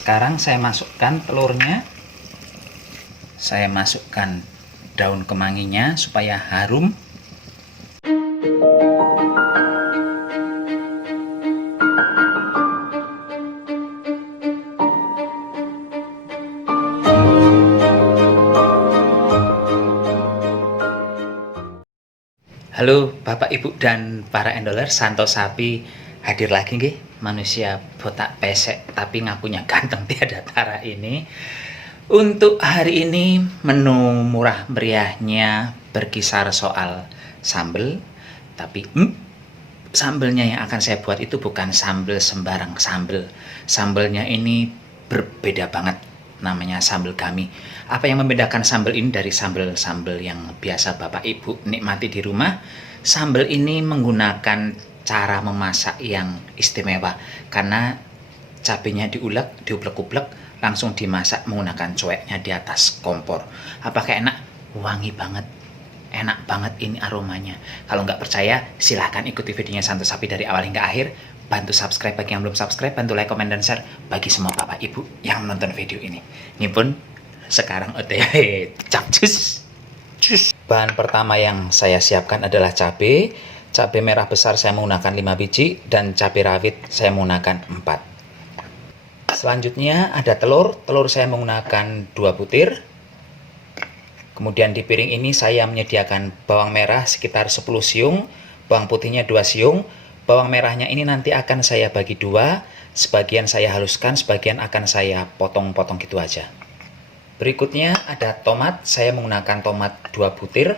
Sekarang saya masukkan telurnya. Saya masukkan daun kemanginya supaya harum. Halo Bapak Ibu dan para endoler, Santos Sapi hadir lagi nggih, manusia botak pesek tapi ngakunya ganteng tiada tara ini. Untuk hari ini menu murah meriahnya berkisar soal sambel, tapi sambelnya yang akan saya buat itu bukan sambel sembarang sambel. Sambelnya ini berbeda banget, namanya sambal gami. Apa yang membedakan sambal ini dari sambal-sambal yang biasa Bapak Ibu nikmati di rumah? Sambal ini menggunakan cara memasak yang istimewa karena cabenya diuplek-uplek, langsung dimasak menggunakan cueknya di atas kompor. Apakah enak? Wangi banget. Enak banget ini aromanya. Kalau nggak percaya, silahkan ikuti videonya Santos Sapi dari awal hingga akhir. Bantu subscribe bagi yang belum subscribe, bantu like, komen, dan share bagi semua Bapak Ibu yang menonton video ini. Ini pun sekarang OTW capcus. Bahan pertama yang saya siapkan adalah cabai. Cabai merah besar saya menggunakan 5 biji dan cabai rawit saya menggunakan 4. Selanjutnya ada telur. Telur saya menggunakan 2 butir. Kemudian di piring ini saya menyediakan bawang merah sekitar 10 siung, bawang putihnya 2 siung. Bawang merahnya ini nanti akan saya bagi 2, sebagian saya haluskan, sebagian akan saya potong-potong gitu aja. Berikutnya ada tomat, saya menggunakan tomat 2 butir.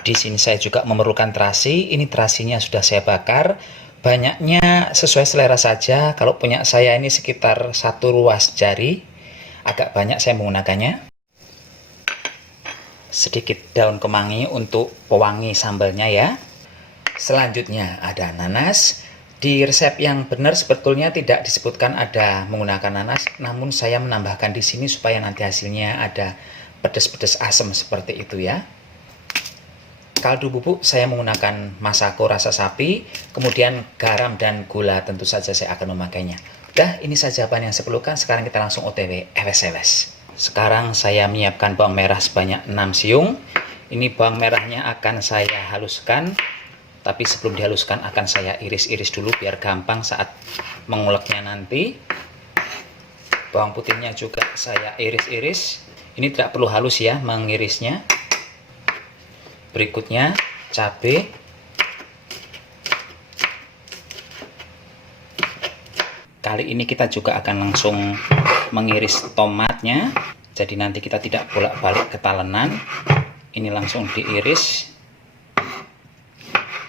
Di sini saya juga memerlukan terasi, ini terasinya sudah saya bakar. Banyaknya sesuai selera saja, kalau punya saya ini sekitar 1 ruas jari, agak banyak saya menggunakannya. Sedikit daun kemangi untuk pewangi sambalnya ya. Selanjutnya ada nanas. Di resep yang benar sebetulnya tidak disebutkan ada menggunakan nanas, namun saya menambahkan di sini supaya nanti hasilnya ada pedas-pedas asam seperti itu ya. Kaldu bubuk saya menggunakan masako rasa sapi, kemudian garam dan gula tentu saja saya akan memakainya. Udah, ini saja bahan yang saya perlukan. Sekarang kita langsung OTW ewes-ewes. Sekarang saya menyiapkan bawang merah sebanyak 6 siung. Ini bawang merahnya akan saya haluskan. Tapi sebelum dihaluskan akan saya iris-iris dulu biar gampang saat menguleknya nanti. Bawang putihnya juga saya iris-iris. Ini tidak perlu halus ya mengirisnya. Berikutnya cabai. Kali ini kita juga akan langsung mengiris tomatnya. Jadi nanti kita tidak bolak-balik ketalenan. Ini langsung diiris.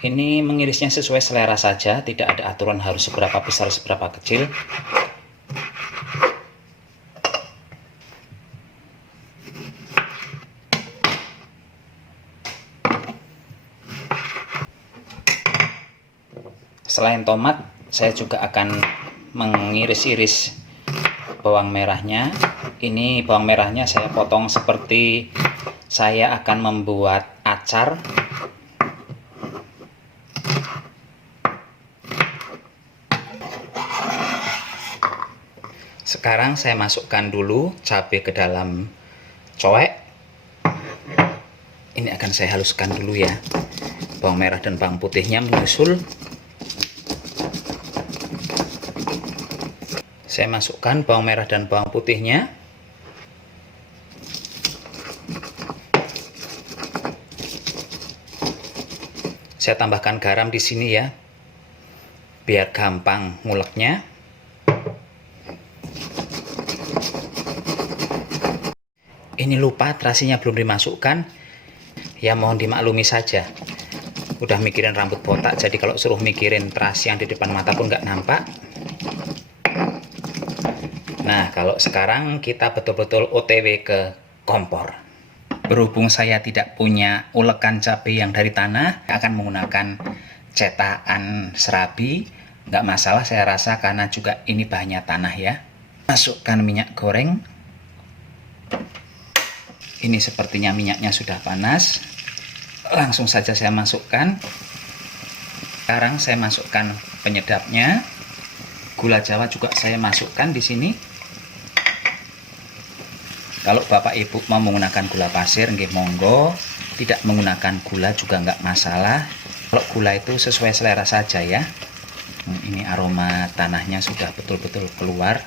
Ini mengirisnya sesuai selera saja, tidak ada aturan harus seberapa besar, seberapa kecil. Selain tomat, saya juga akan mengiris-iris bawang merahnya. Ini bawang merahnya saya potong seperti saya akan membuat acar. Sekarang saya masukkan dulu cabai ke dalam coek. Ini akan saya haluskan dulu ya. Bawang merah dan bawang putihnya menyusul. Saya masukkan bawang merah dan bawang putihnya. Saya tambahkan garam di sini ya, biar gampang nguleknya. Ini lupa terasinya belum dimasukkan. Ya mohon dimaklumi saja. Udah mikirin rambut botak, jadi kalau suruh mikirin terasi yang di depan mata pun nggak nampak. Nah, kalau sekarang kita betul-betul OTW ke kompor. Berhubung saya tidak punya ulekan cabai yang dari tanah, akan menggunakan cetakan serabi. Nggak masalah saya rasa karena juga ini bahannya tanah ya. Masukkan minyak goreng. Ini sepertinya minyaknya sudah panas. Langsung saja saya masukkan. Sekarang saya masukkan penyedapnya. Gula Jawa juga saya masukkan di sini. Kalau Bapak Ibu mau menggunakan gula pasir, nggih monggo. Tidak menggunakan gula juga nggak masalah. Kalau gula itu sesuai selera saja ya. Ini aroma tanahnya sudah betul-betul keluar.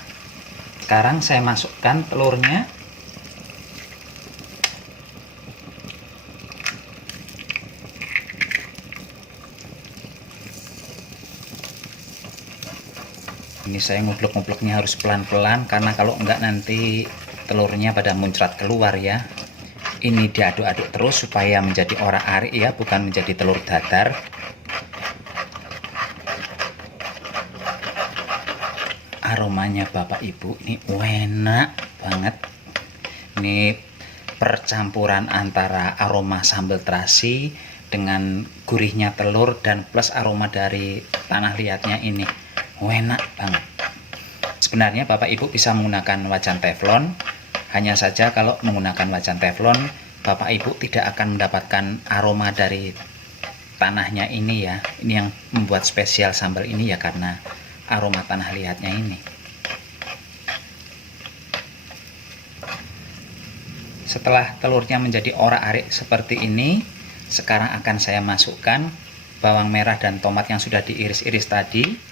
Sekarang saya masukkan telurnya. Ini saya nguplek-ngupleknya harus pelan-pelan, karena kalau enggak nanti telurnya pada muncrat keluar ya. Ini diaduk-aduk terus supaya menjadi orak-arik ya, bukan menjadi telur dadar. Aromanya Bapak Ibu ini enak banget. Ini percampuran antara aroma sambal terasi dengan gurihnya telur dan plus aroma dari tanah liatnya ini. Enak banget. Sebenarnya Bapak Ibu bisa menggunakan wajan teflon. Hanya saja kalau menggunakan wajan teflon, Bapak Ibu tidak akan mendapatkan aroma dari tanahnya ini ya. Ini yang membuat spesial sambal ini ya, karena aroma tanah liatnya ini. Setelah telurnya menjadi orak-arik seperti ini, sekarang akan saya masukkan bawang merah dan tomat yang sudah diiris-iris tadi.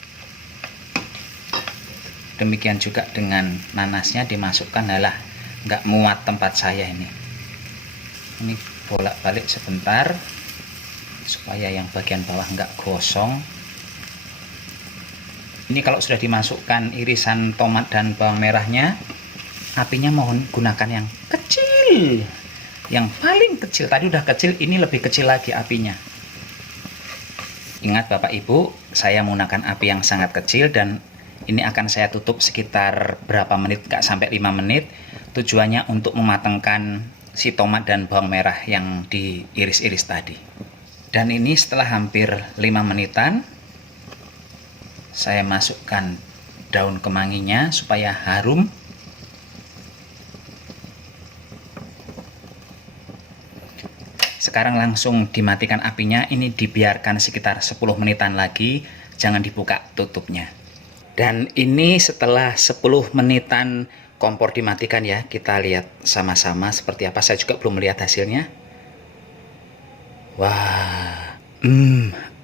Demikian juga dengan nanasnya dimasukkan. Halah, nggak muat tempat saya ini. Ini bolak-balik sebentar supaya yang bagian bawah nggak gosong. Ini kalau sudah dimasukkan irisan tomat dan bawang merahnya, apinya mohon gunakan yang kecil, yang paling kecil. Tadi udah kecil, ini lebih kecil lagi apinya. Ingat Bapak Ibu, saya menggunakan api yang sangat kecil, dan ini akan saya tutup sekitar berapa menit, nggak sampai 5 menit. Tujuannya untuk mematangkan si tomat dan bawang merah yang diiris-iris tadi. Dan ini setelah hampir 5 menitan, saya masukkan daun kemanginya supaya harum. Sekarang langsung dimatikan apinya. Ini dibiarkan sekitar 10 menitan lagi, jangan dibuka tutupnya. Dan ini setelah 10 menitan kompor dimatikan ya, kita lihat sama-sama seperti apa. Saya juga belum melihat hasilnya. Wah,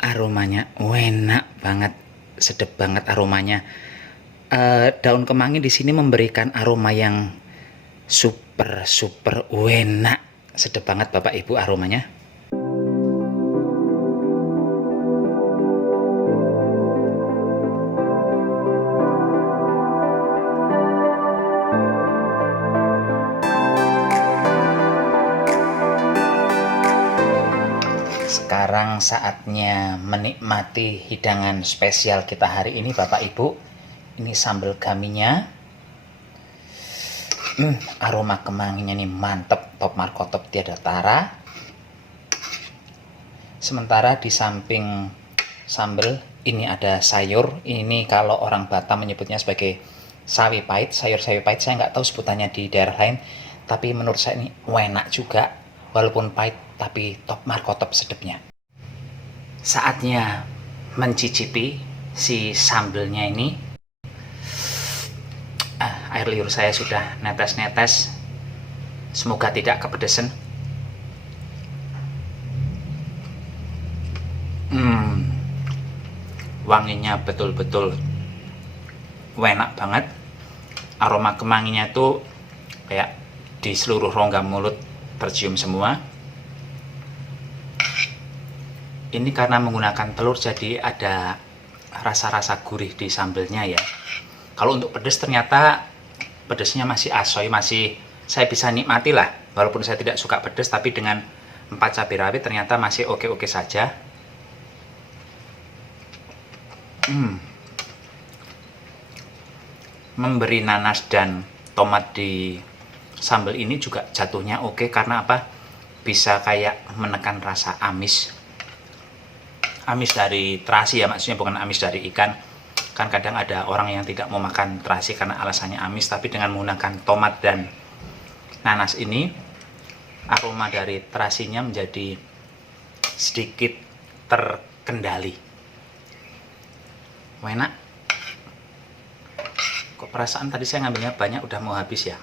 aromanya enak banget, sedap banget aromanya. Daun kemangi di sini memberikan aroma yang super enak, sedap banget Bapak Ibu aromanya. Sekarang saatnya menikmati hidangan spesial kita hari ini Bapak Ibu. Ini sambal gaminya. Aroma kemanginya nih mantep, top markotop tiada tara. Sementara di samping sambal ini ada sayur. Ini kalau orang Batam menyebutnya sebagai sawi pahit, sayur sawi pahit. Saya nggak tahu sebutannya di daerah lain, tapi menurut saya ini enak juga. Walaupun pahit, tapi top markotop sedapnya. Saatnya mencicipi si sambelnya ini. Air liur saya sudah netes-netes. Semoga tidak kepedesan. Wanginya betul-betul enak banget. Aroma kemanginya tuh kayak di seluruh rongga mulut tercium semua. Ini karena menggunakan telur, jadi ada rasa-rasa gurih di sambelnya ya. Kalau untuk pedas ternyata pedasnya masih asoy, masih saya bisa nikmati lah. Walaupun saya tidak suka pedas, tapi dengan 4 cabai rawit ternyata masih oke-oke saja. Memberi nanas dan tomat di sambal ini juga jatuhnya oke, karena apa? Bisa kayak menekan rasa amis dari terasi ya, maksudnya bukan amis dari ikan. Kan kadang ada orang yang tidak mau makan terasi karena alasannya amis, tapi dengan menggunakan tomat dan nanas ini, aroma dari terasinya menjadi sedikit terkendali. Enak. Kok perasaan tadi saya ngambilnya banyak, udah mau habis ya.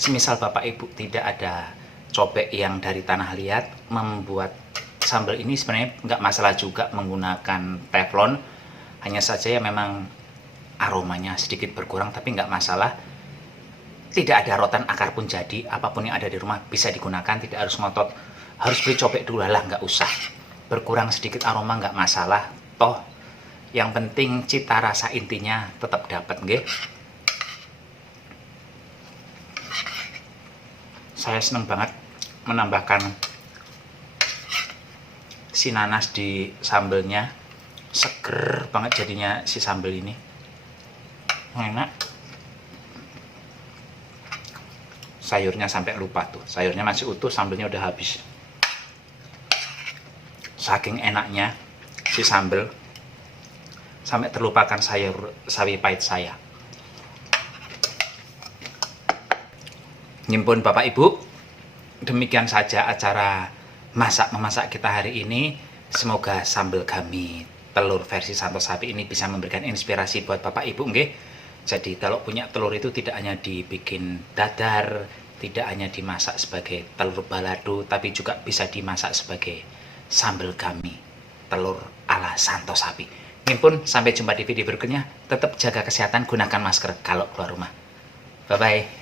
Semisal Bapak Ibu tidak ada cobek yang dari tanah liat, membuat sambal ini sebenarnya nggak masalah juga menggunakan teflon. Hanya saja ya memang aromanya sedikit berkurang, tapi nggak masalah. Tidak ada rotan akar pun jadi, apapun yang ada di rumah bisa digunakan, tidak harus ngotot harus beli cobek dulu, lah nggak usah. Berkurang sedikit aroma nggak masalah, toh yang penting cita rasa intinya tetap dapat, nggih. Saya seneng banget menambahkan si nanas di sambelnya, seger banget jadinya si sambel ini, enak. Sayurnya sampai lupa tuh, sayurnya masih utuh, sambelnya udah habis. Saking enaknya si sambel sampai terlupakan sayur sawi pahit saya. Nyimpun Bapak Ibu, demikian saja acara masak-memasak kita hari ini. Semoga sambal gami telur versi Santo Sapi ini bisa memberikan inspirasi buat Bapak Ibu, nggih. Jadi kalau punya telur itu tidak hanya dibikin dadar, tidak hanya dimasak sebagai telur balado, tapi juga bisa dimasak sebagai sambal gami telur ala Santo Sapi. Ini pun sampai jumpa di video berikutnya. Tetap jaga kesehatan, gunakan masker kalau keluar rumah. Bye-bye.